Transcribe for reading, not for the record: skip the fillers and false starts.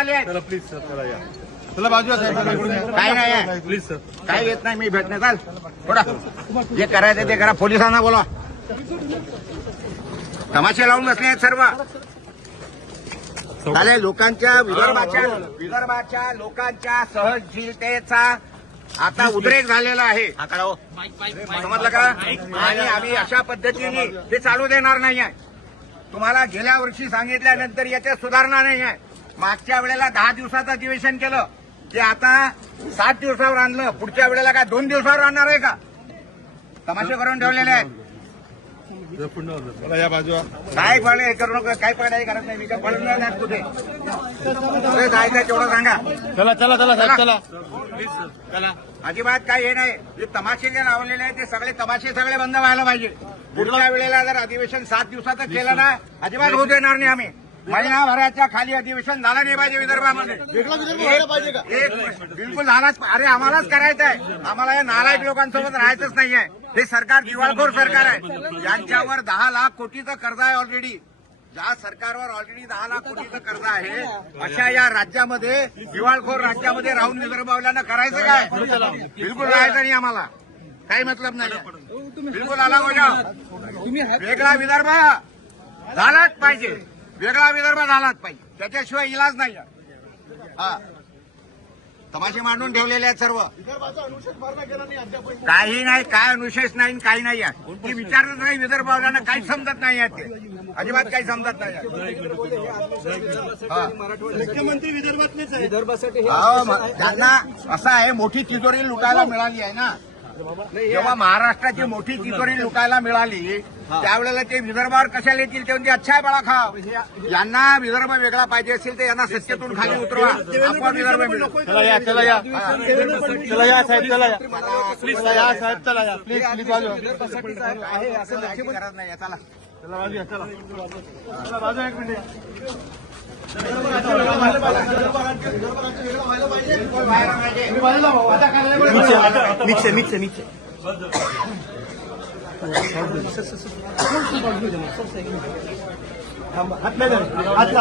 आले आहेत. चला प्लीज सर, चला या. चला बाजूला साहेब. काय नाही आहे. Please sir. काय येत नाही मी भेटणे. चाल थोडा जे करायचं ते करा. पोलिसांना बोला. तमाशे लावून बसले आहेत सर्व. झाले लोकांच्या विदर्भाच्या लोकांच्या सहनशीलतेचा आता उद्रेक झालेला आहे. समजलं का? आणि आम्ही अशा पद्धतीने ते चालू देणार नाही आहे. तुम्हाला गेल्या वर्षी सांगितल्यानंतर याच्यात सुधारणा नाही आहे. मागच्या वेळेला 10 दिवसाचं अधिवेशन केलं ते आता 7 दिवसावर आणलं. पुढच्या वेळेला काय 2 दिवसावर आणणार आहे का? तमाशे करून ठेवलेले आहेत. चला या बाजूला. काय पण हे करू नका. काय पण करत नाही. मी काय पळणार नाही कुठे. कुठे जायचं तेवढं सांगा. चला चला चला साहेब चला. प्लीज सर चला. अजिबात काही हे नाही. जे तमाशे जे लावलेले आहेत ते सगळे तमाशे सगळे बंद व्हायला पाहिजे. पुढच्या वेळेला जर अधिवेशन 7 दिवसाचं केलं ना अजिबात होऊ देणार नाही आम्ही. महिनाभराच्या खाली अधिवेशन झालं नाही पाहिजे विदर्भामध्ये. बिलकुल झालाच. अरे आम्हालाच करायचं आहे. आम्हाला या नालायक लोकांसोबत राहायचंच नाही आहे. हे सरकार दिवाळखोर सरकार आहे. यांच्यावर 10 लाख कोटीचं कर्ज आहे ऑलरेडी. ज्या सरकारवर ऑलरेडी 10 लाख कोटीचं कर्ज आहे अशा या राज्यामध्ये दिवाळखोर राज्यामध्ये राहून विदर्भावाल्यांना करायचं काय? बिलकुल राहायचं नाही आम्हाला. काही मतलब नाही. बिलकुल आला गोजा. वेगळा विदर्भ झालाच पाहिजे. वेगळा विदर्भ झालाच पाहिजे. त्याच्याशिवाय इलाज नाही. हा तमाशे मांडून ठेवलेले आहेत सर्व. काही नाही. काय अनुशेष नाही. काही नाही आहे. ती विचारत नाही विदर्भावाल्यांना. काहीच समजत नाही आहे. ते अजिबात काही समजत नाही. मुख्यमंत्री विदर्भातलेच आहे. विदर्भासाठी त्यांना असं आहे मोठी तिजोरी लुटायला मिळाली आहे ना. जेव्हा महाराष्ट्राची मोठी तिजोरी लुटायला मिळाली त्यावेळेला ते विदर्भावर कशाला येतील? ते म्हणजे अच्छा आहे बाळा खा. यांना विदर्भ वेगळा पाहिजे असेल तर यांना सत्तेतून खाली उतरवा. आपण विदर्भ मिळू. चला या चला या. चला या साहेब चला या. प्लीज चला या साहेब चला या. प्लीज प्लीज बाजूला. आहे असं नक्की करत नाही. चला चला बाजूला चला. चला बाजूला एक मिनिट. नीचे नीचे नीचे. हात